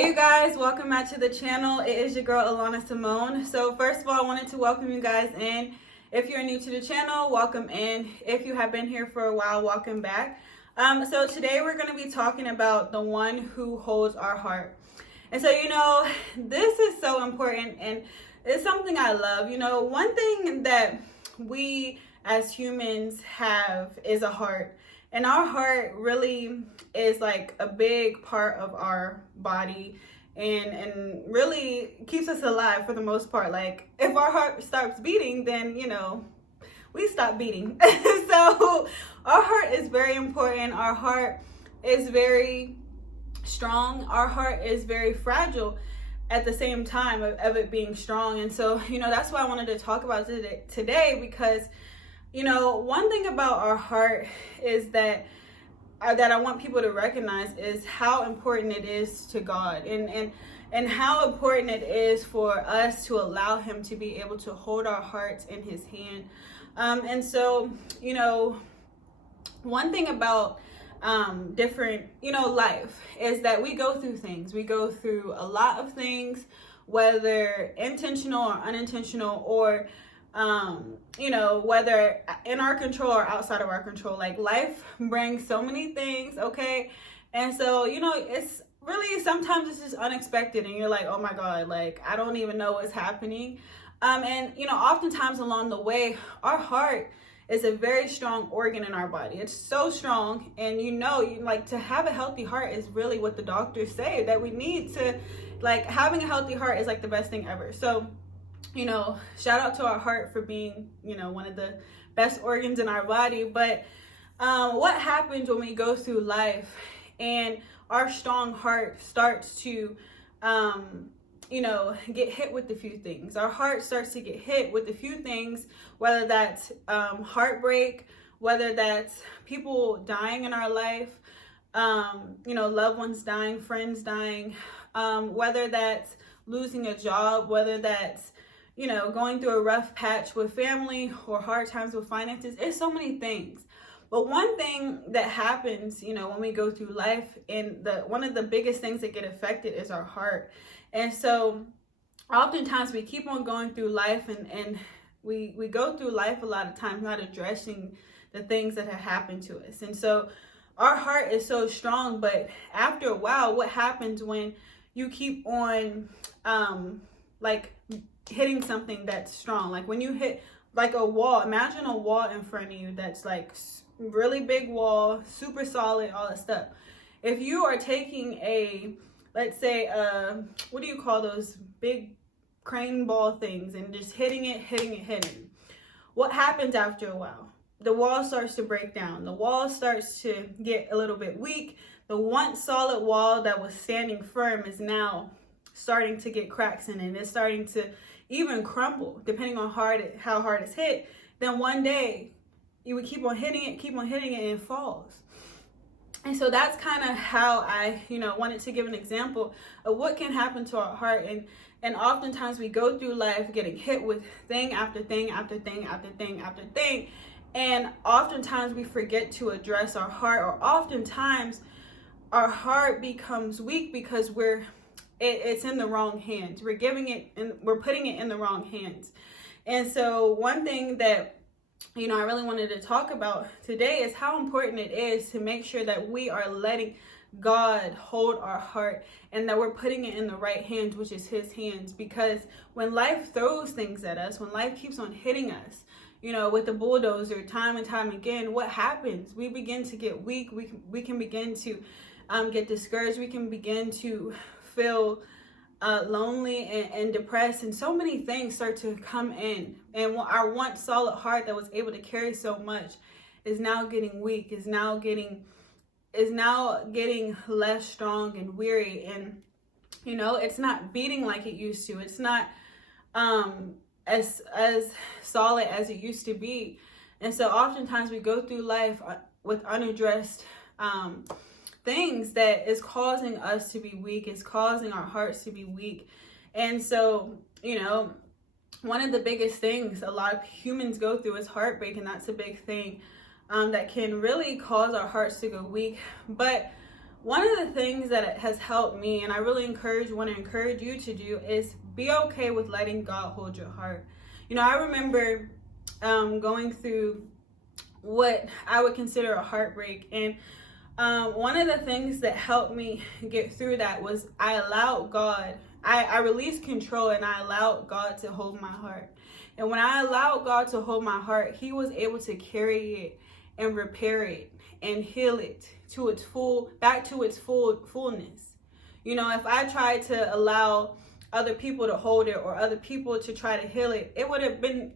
Hey you guys, welcome back to the channel. It is your girl Alana Simone. So first of all, I wanted to welcome you guys in. If you're new to the channel, welcome in. If you have been here for a while, welcome back. So today we're going to be talking about the one who holds our heart. And so, this is so important and it's something I love. One thing that we as humans have is a heart. And our heart really is like a big part of our body and really keeps us alive for the most part. Like if our heart stops beating, then, we stop beating. So our heart is very important. Our heart is very strong. Our heart is very fragile at the same time of it being strong. And so, that's why I wanted to talk about today because one thing about our heart is that I want people to recognize is how important it is to God and how important it is for us to allow him to be able to hold our hearts in his hand. And so, one thing about different, life is that we go through things. We go through a lot of things, whether intentional or unintentional, or whether in our control or outside of our control. Like life brings so many things, okay? And so, it's really, sometimes it's just unexpected and you're like, oh my God, like I don't even know what's happening. And oftentimes along the way, our heart is a very strong organ in our body. It's so strong. And like to have a healthy heart is really what the doctors say that we need to, like having a healthy heart is like the best thing ever. So shout out to our heart for being, one of the best organs in our body. But what happens when we go through life and our strong heart starts to, get hit with a few things. Our heart starts to get hit with a few things, whether that's heartbreak, whether that's people dying in our life, loved ones dying, friends dying, whether that's losing a job, whether that's going through a rough patch with family or hard times with finances. It's so many things. But one thing that happens, when we go through life, and one of the biggest things that get affected is our heart. And so oftentimes we keep on going through life and we go through life a lot of times not addressing the things that have happened to us. And so our heart is so strong, but after a while, what happens when you keep on hitting something that's strong? Like when you hit like a wall, imagine a wall in front of you that's like really big wall, super solid, all that stuff. If you are taking let's say what do you call those big crane ball things, and just hitting it, what happens after a while? The wall starts to break down. The wall starts to get a little bit weak. The once solid wall that was standing firm is now starting to get cracks in it. It's starting to even crumble depending on how hard it's hit. Then one day you would keep on hitting it and it falls. And so that's kind of how I wanted to give an example of what can happen to our heart. And oftentimes we go through life getting hit with thing after thing after thing after thing after thing, and oftentimes we forget to address our heart, or oftentimes our heart becomes weak because it's in the wrong hands. We're putting it in the wrong hands. And so one thing that, I really wanted to talk about today is how important it is to make sure that we are letting God hold our heart and that we're putting it in the right hands, which is his hands. Because when life throws things at us, when life keeps on hitting us, with the bulldozer time and time again, what happens? We begin to get weak. We can begin to get discouraged. We can begin to feel lonely and depressed, and so many things start to come in, and our once solid heart that was able to carry so much is now getting weak, is now getting less strong and weary, and it's not beating like it used to. It's not as solid as it used to be. And so oftentimes we go through life with unaddressed things that is causing us to be weak, is causing our hearts to be weak. And so, one of the biggest things a lot of humans go through is heartbreak, and that's a big thing that can really cause our hearts to go weak. But One of the things that has helped me, and I really want to encourage you to do, is be okay with letting God hold your heart. You know, I remember going through what I would consider a heartbreak, and one of the things that helped me get through that was I allowed God, I released control, and I allowed God to hold my heart. And when I allowed God to hold my heart, he was able to carry it and repair it and heal it to its back to its fullness. You know, if I tried to allow other people to hold it or other people to try to heal it, it would have been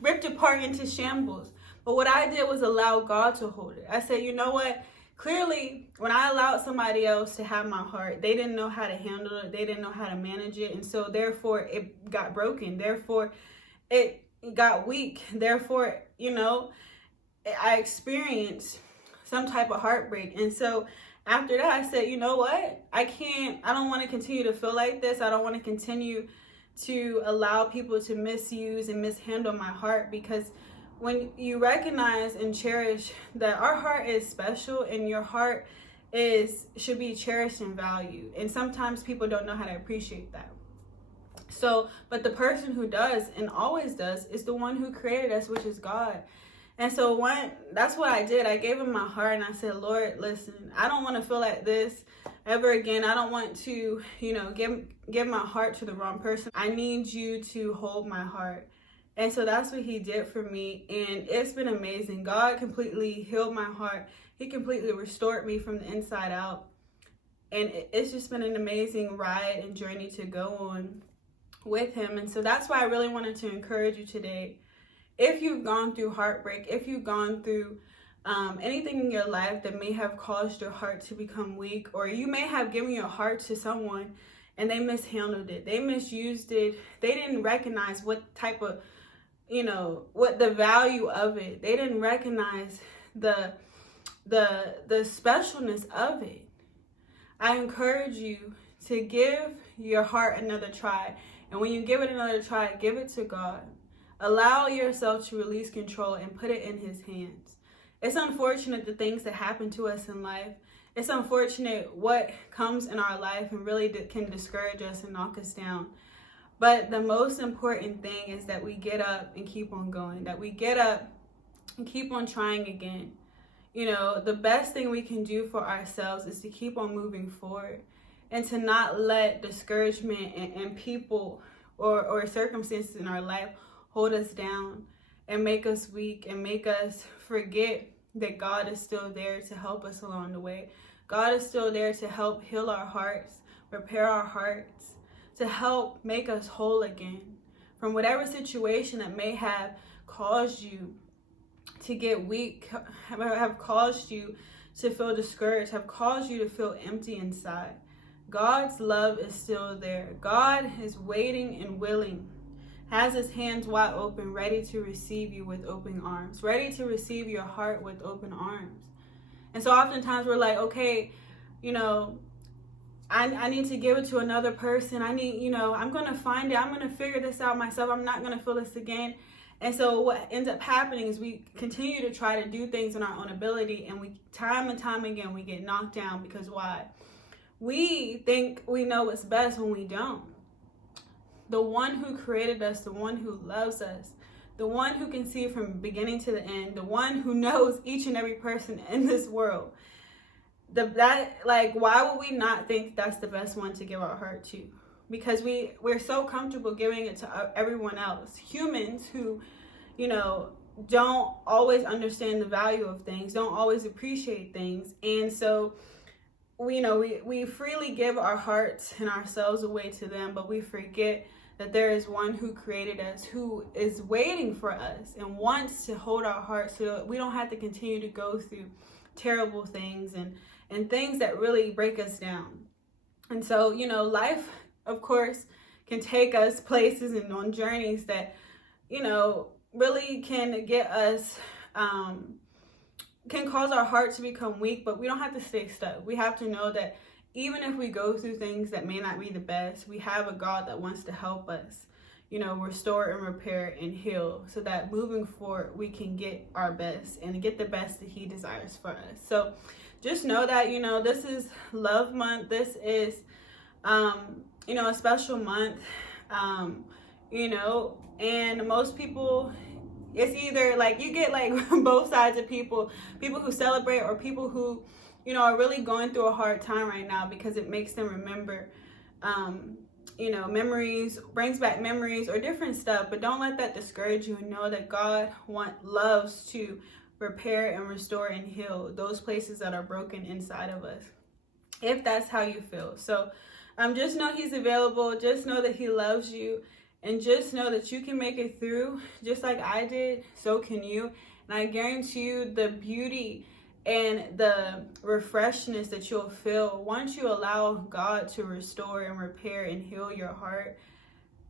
ripped apart into shambles. But what I did was allow God to hold it. I said, you know what? Clearly, when I allowed somebody else to have my heart, they didn't know how to handle it. They didn't know how to manage it. And so therefore it got broken. Therefore it got weak. Therefore, you know, I experienced some type of heartbreak. And so after that, I said, you know what? I don't want to continue to feel like this. I don't want to continue to allow people to misuse and mishandle my heart, because when you recognize and cherish that our heart is special and your heart should be cherished and valued. And sometimes people don't know how to appreciate that. So, but the person who does and always does is the one who created us, which is God. And so that's what I did. I gave him my heart and I said, Lord, listen, I don't want to feel like this ever again. I don't want to, you know, give my heart to the wrong person. I need you to hold my heart. And so that's what he did for me. And it's been amazing. God completely healed my heart. He completely restored me from the inside out. And it's just been an amazing ride and journey to go on with him. And so that's why I really wanted to encourage you today. If you've gone through heartbreak, if you've gone through anything in your life that may have caused your heart to become weak, or you may have given your heart to someone and they mishandled it, they misused it, they didn't recognize what type of, you know, what the value of it. They didn't recognize the specialness of it. I encourage you to give your heart another try. And when you give it another try, give it to God. Allow yourself to release control and put it in his hands. It's unfortunate the things that happen to us in life. It's unfortunate what comes in our life and really can discourage us and knock us down. But the most important thing is that we get up and keep on going, that we get up and keep on trying again. You know, the best thing we can do for ourselves is to keep on moving forward and to not let discouragement and people or circumstances in our life hold us down and make us weak and make us forget that God is still there to help us along the way. God is still there to help heal our hearts, repair our hearts, to help make us whole again from whatever situation that may have caused you to get weak, have caused you to feel discouraged, have caused you to feel empty inside. God's love is still there. God is waiting and willing, has his hands wide open, ready to receive you with open arms, ready to receive your heart with open arms. And so oftentimes we're like, okay, you know, I need to give it to another person. I'm going to find it. I'm going to figure this out myself. I'm not going to feel this again. And so what ends up happening is we continue to try to do things in our own ability. And we, time and time again, we get knocked down because why? We think we know what's best when we don't. The one who created us, the one who loves us, the one who can see from beginning to the end, the one who knows each and every person in this world, why would we not think that's the best one to give our heart to? Because we're so comfortable giving it to everyone else. Humans who, you know, don't always understand the value of things, don't always appreciate things. And so, we freely give our hearts and ourselves away to them, but we forget that there is one who created us, who is waiting for us and wants to hold our hearts so that we don't have to continue to go through terrible things and things that really break us down. And so, life, of course, can take us places and on journeys that, really can get us, can cause our heart to become weak, but we don't have to stay stuck. We have to know that even if we go through things that may not be the best, we have a God that wants to help us, restore and repair and heal, so that moving forward, we can get our best and get the best that he desires for us. So just know that, you know, this is love month. This is, you know, a special month, you know, and most people, it's either like you get like both sides of people who celebrate, or people who, you know, are really going through a hard time right now, because it makes them remember, you know, memories, brings back memories or different stuff. But don't let that discourage you, and know that God loves to repair and restore and heal those places that are broken inside of us, if that's how you feel. So just know He's available. Just know that He loves you, and just know that you can make it through just like I did. So can you. And I guarantee you the beauty and the refreshness that you'll feel once you allow God to restore and repair and heal your heart.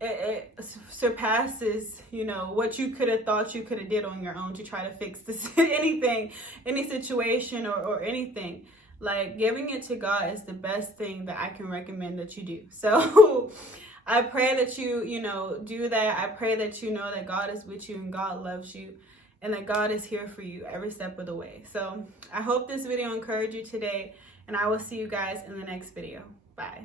It surpasses, you know, what you could have thought you could have did on your own to try to fix this anything, any situation or anything. Like, giving it to God is the best thing that I can recommend that you do. So I pray that you know, do that. I pray that you know that God is with you and God loves you, and that God is here for you every step of the way. So I hope this video encouraged you today, and I will see you guys in the next video. Bye.